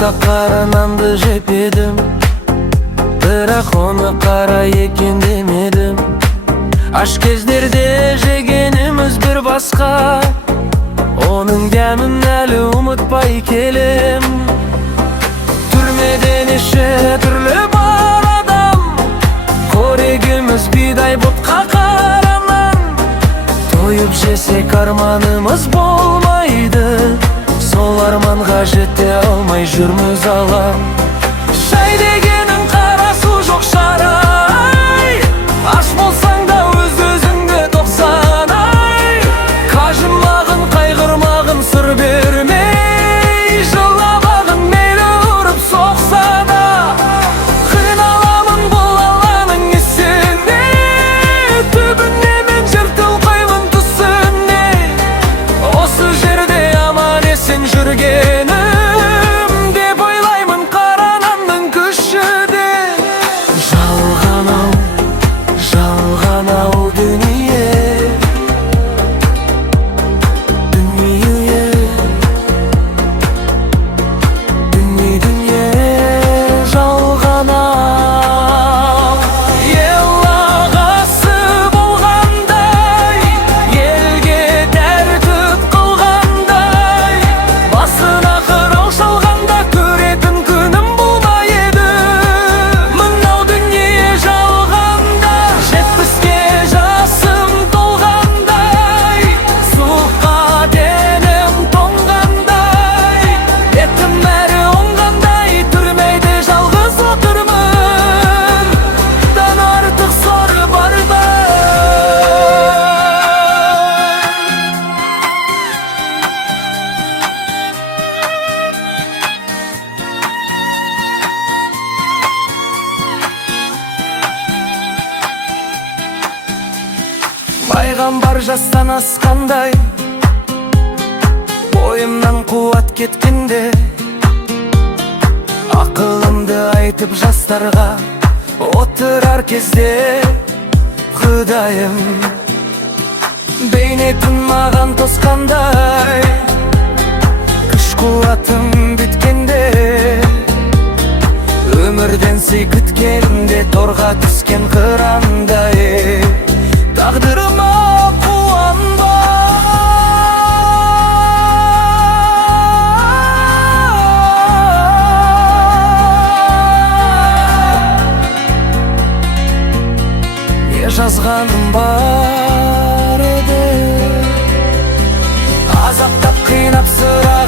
Азаптап қара нанды жеп едім, бірақ оны қара екен демедім. Аш кездерде жегеніміз бір басқа, оның дәмін әлі ұмытпай келем. Түрмеде неше түрлі бар адам, қорегіміз бидай бұтқа қараман. Тойып жесек арманымыз болмайды, сол арманға жете алмай жүрміз алам. Шай дегенің қара су жоқ шарай, аш болсаң да өз-өзіңді тоқсанай. Қажымағын, қайғырмағын сыр бермей, жыламағын мейлі ұрып соқса да. Қиналамын бұл алланың ісіне, түбіне мен жыртыл қоймын түсіне. Осы жерде аман есен жүргенім деп ойлаймын, қара нанның күші де. Жалған-ау дүние, жалған-ау. Ел ағасы болғандай, елге тәртіп қылғандай, басына қырау шалғанда көретін күнім болмай еді. Мынау дүние жалғанда, 70-ке жасым толғандай, суыққа денім тоңғандай, бетім бәрі оңғандай, түрмеде жалғыз отырмын, дан артық сор барда. Пайғамбар жастан асқандай, бойымнан қуат кеткенде, ақылымды айтып жастарға отырар кезде, Құдайым бейнетін маған тосқандай, күш қуатым біткенде, өмірден сый күткенде, торға түскен қырандай, тағдырыма қуанба. Не жазғаным бар еді, азаптап қинап сыра